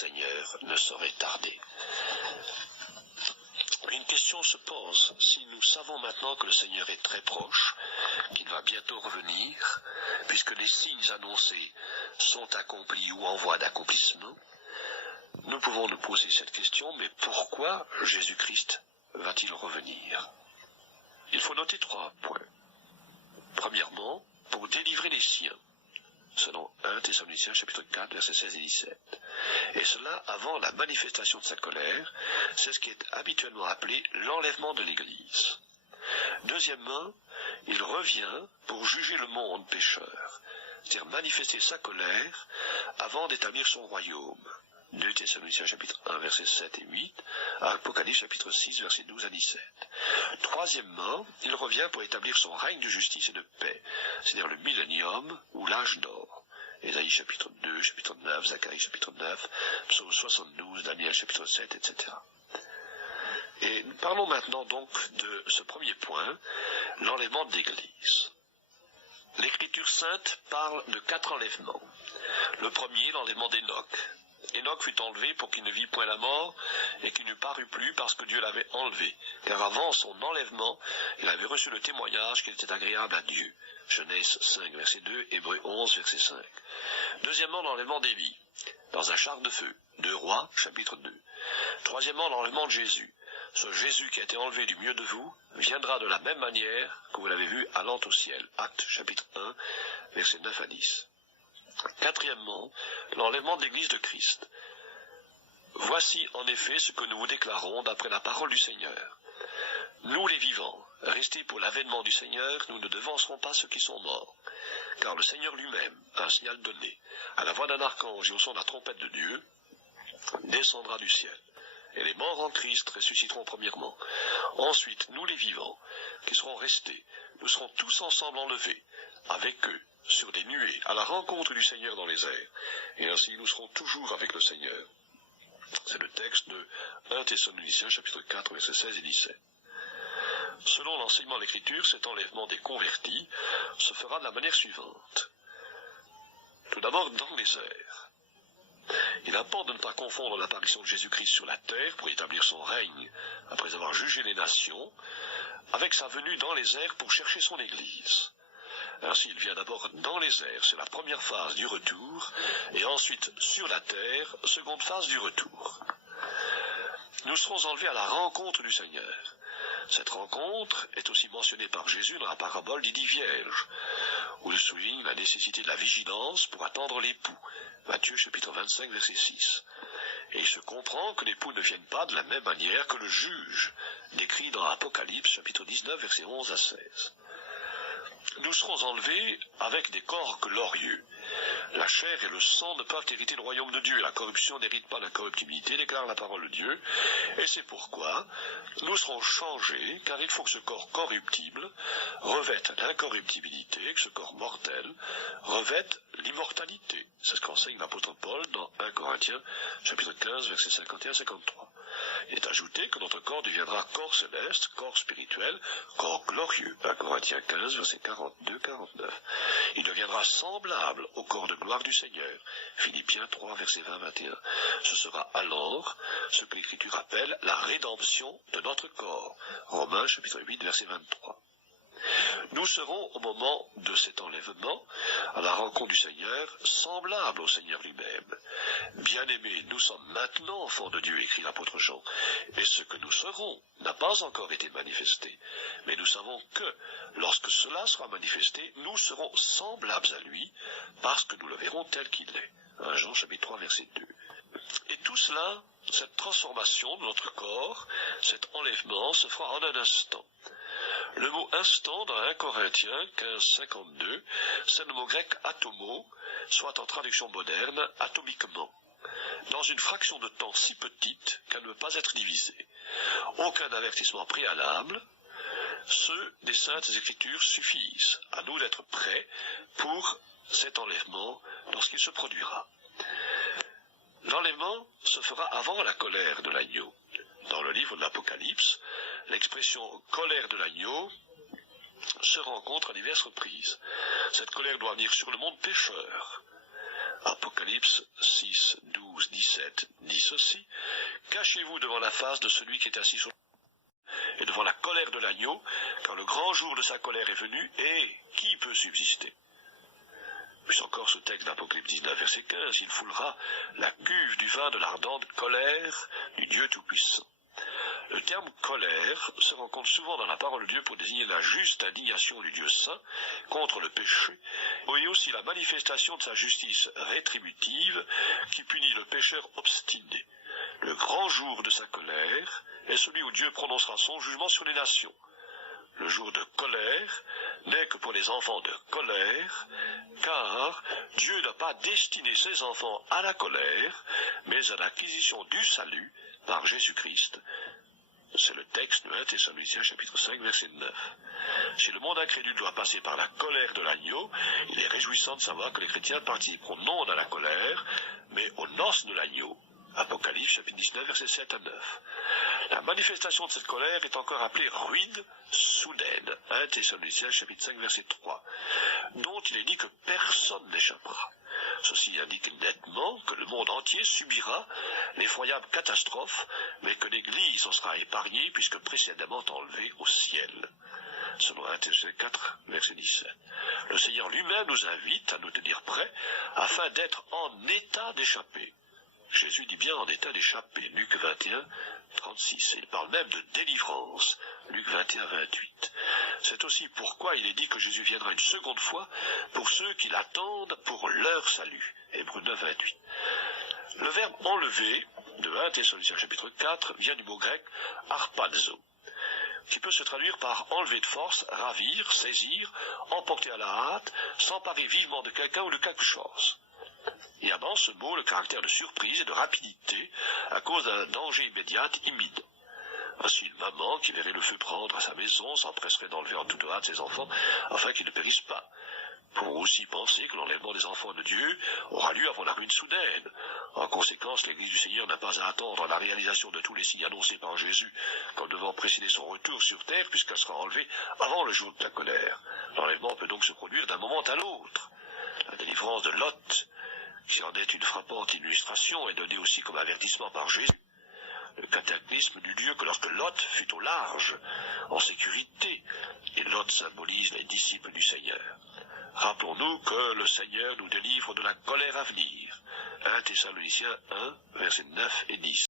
Seigneur ne saurait tarder. Une question se pose, si nous savons maintenant que le Seigneur est très proche, qu'il va bientôt revenir, puisque les signes annoncés sont accomplis ou en voie d'accomplissement, nous pouvons nous poser cette question, mais pourquoi Jésus-Christ va-t-il revenir? Il faut noter 3 points. Premièrement, pour délivrer les siens, selon 1 Thessaloniciens chapitre 4, versets 16 et 17. Et cela avant la manifestation de sa colère, c'est ce qui est habituellement appelé l'enlèvement de l'Église. Deuxièmement, il revient pour juger le monde pécheur, c'est-à-dire manifester sa colère avant d'établir son royaume. 2 Thessaloniciens chapitre 1, versets 7 et 8, Apocalypse chapitre 6, versets 12 à 17. Troisièmement, il revient pour établir son règne de justice et de paix, c'est-à-dire le millénium ou l'âge d'or. Ésaïe chapitre 2, chapitre 9, Zacharie chapitre 9, Psaume 72, Daniel chapitre 7, etc. Et nous parlons maintenant donc de ce premier point, l'enlèvement de l'Église. L'Écriture sainte parle de 4 enlèvements. Le premier, l'enlèvement d'Hénoch. Hénoch fut enlevé pour qu'il ne vît point la mort et qu'il ne parut plus parce que Dieu l'avait enlevé. Car avant son enlèvement, il avait reçu le témoignage qu'il était agréable à Dieu. Genèse 5, verset 2, Hébreux 11, verset 5. Deuxièmement, l'enlèvement d'Élie, dans un char de feu. 2 Rois, chapitre 2. Troisièmement, l'enlèvement de Jésus. Ce Jésus qui a été enlevé du milieu de vous viendra de la même manière que vous l'avez vu allant au ciel. Actes, chapitre 1, verset 9 à 10. Quatrièmement, l'enlèvement de l'Église de Christ. Voici en effet ce que nous vous déclarons d'après la parole du Seigneur. Nous les vivants, restés pour l'avènement du Seigneur, nous ne devancerons pas ceux qui sont morts. Car le Seigneur lui-même, à un signal donné, à la voix d'un archange et au son de la trompette de Dieu, descendra du ciel. Et les morts en Christ ressusciteront premièrement. Ensuite, nous les vivants, qui serons restés, nous serons tous ensemble enlevés, avec eux, sur des nuées, à la rencontre du Seigneur dans les airs. Et ainsi, nous serons toujours avec le Seigneur. C'est le texte de 1 Thessaloniciens, chapitre 4, versets 16 et 17. Selon l'enseignement de l'Écriture, cet enlèvement des convertis se fera de la manière suivante. Tout d'abord, dans les airs. Il importe de ne pas confondre l'apparition de Jésus-Christ sur la terre pour établir son règne, après avoir jugé les nations, avec sa venue dans les airs pour chercher son Église. Ainsi, il vient d'abord dans les airs, c'est la première phase du retour, et ensuite sur la terre, seconde phase du retour. Nous serons enlevés à la rencontre du Seigneur. Cette rencontre est aussi mentionnée par Jésus dans la parabole des 10 vierges, où il souligne la nécessité de la vigilance pour attendre l'époux. Matthieu chapitre 25, verset 6. Et il se comprend que l'époux ne vienne pas de la même manière que le juge, décrit dans Apocalypse chapitre 19, verset 11 à 16. Nous serons enlevés avec des corps glorieux. La chair et le sang ne peuvent hériter le royaume de Dieu. La corruption n'hérite pas l'incorruptibilité, déclare la parole de Dieu. Et c'est pourquoi nous serons changés, car il faut que ce corps corruptible revête l'incorruptibilité, que ce corps mortel revête l'immortalité. C'est ce qu'enseigne l'apôtre Paul dans 1 Corinthiens, chapitre 15, versets 51-53. Il est ajouté que notre corps deviendra corps céleste, corps spirituel, corps glorieux. 1 Corinthiens 15, versets 42-49. Il deviendra semblable au corps de gloire du Seigneur. Philippiens 3, versets 20-21. Ce sera alors ce que l'Écriture appelle la rédemption de notre corps. Romains chapitre 8, verset 23. Nous serons, au moment de cet enlèvement, à la rencontre du Seigneur, semblables au Seigneur lui-même. Bien-aimés, nous sommes maintenant enfants de Dieu, écrit l'apôtre Jean, et ce que nous serons n'a pas encore été manifesté. Mais nous savons que, lorsque cela sera manifesté, nous serons semblables à lui, parce que nous le verrons tel qu'il est. 1 Jean chapitre 3, verset 2. Et tout cela, cette transformation de notre corps, cet enlèvement, se fera en un instant. Le mot instant dans 1 Corinthiens 15, 52, c'est le mot grec atomo, soit en traduction moderne, atomiquement, dans une fraction de temps si petite qu'elle ne peut pas être divisée. Aucun avertissement préalable, ceux des Saintes Écritures suffisent. À nous d'être prêts pour cet enlèvement lorsqu'il se produira. L'enlèvement se fera avant la colère de l'agneau. Dans le livre de l'Apocalypse, l'expression « colère de l'agneau » se rencontre à diverses reprises. Cette colère doit venir sur le monde pécheur. Apocalypse 6, 12, 17 dit ceci: « Cachez-vous devant la face de celui qui est assis sur et devant la colère de l'agneau, car le grand jour de sa colère est venu, et qui peut subsister ?» Puis encore ce texte d'Apocalypse 19, verset 15, « Il foulera la cuve du vin de l'ardente colère du Dieu Tout-Puissant. » Le terme colère se rencontre souvent dans la parole de Dieu pour désigner la juste indignation du Dieu saint contre le péché, et aussi la manifestation de sa justice rétributive qui punit le pécheur obstiné. Le grand jour de sa colère est celui où Dieu prononcera son jugement sur les nations. Le jour de colère n'est que pour les enfants de colère, car Dieu n'a pas destiné ses enfants à la colère, mais à l'acquisition du salut par Jésus-Christ. C'est le texte de 1 Thessaloniciens chapitre 5 verset 9. Si le monde incrédule doit passer par la colère de l'agneau, il est réjouissant de savoir que les chrétiens participeront non à la colère, mais aux noces de l'agneau. Apocalypse chapitre 19 verset 7 à 9. La manifestation de cette colère est encore appelée ruine soudaine. 1 Thessaloniciens chapitre 5 verset 3, dont il est dit que personne n'échappera. Ceci indique nettement que le monde entier subira l'effroyable catastrophe, mais que l'Église en sera épargnée puisque précédemment enlevée au ciel. Selon 1 Thessaloniciens 4, verset 17. Le Seigneur lui-même nous invite à nous tenir prêts afin d'être en état d'échapper. Jésus dit bien en état d'échapper, Luc 21, 36. Il parle même de délivrance, Luc 21, 28. C'est aussi pourquoi il est dit que Jésus viendra une seconde fois pour ceux qui l'attendent pour leur salut, Hébreux 9, 28. Le verbe enlever de 1 Thessaloniciens chapitre 4 vient du mot grec harpazo, qui peut se traduire par enlever de force, ravir, saisir, emporter à la hâte, s'emparer vivement de quelqu'un ou de quelque chose. Il y a dans ce mot le caractère de surprise et de rapidité à cause d'un danger immédiat imminent. Ainsi une maman qui verrait le feu prendre à sa maison s'empresserait d'enlever en toute hâte ses enfants afin qu'ils ne périssent pas. Pour aussi penser que l'enlèvement des enfants de Dieu aura lieu avant la ruine soudaine. En conséquence, l'Église du Seigneur n'a pas à attendre la réalisation de tous les signes annoncés par Jésus comme devant précéder son retour sur terre puisqu'elle sera enlevée avant le jour de la colère. L'enlèvement peut donc se produire d'un moment à l'autre. La délivrance de Lot, qui en est une frappante illustration, est donnée aussi comme avertissement par Jésus. Le cataclysme n'eut lieu que lorsque Lot fut au large, en sécurité, et Lot symbolise les disciples du Seigneur. Rappelons-nous que le Seigneur nous délivre de la colère à venir. 1 Thessaloniciens 1, versets 9 et 10.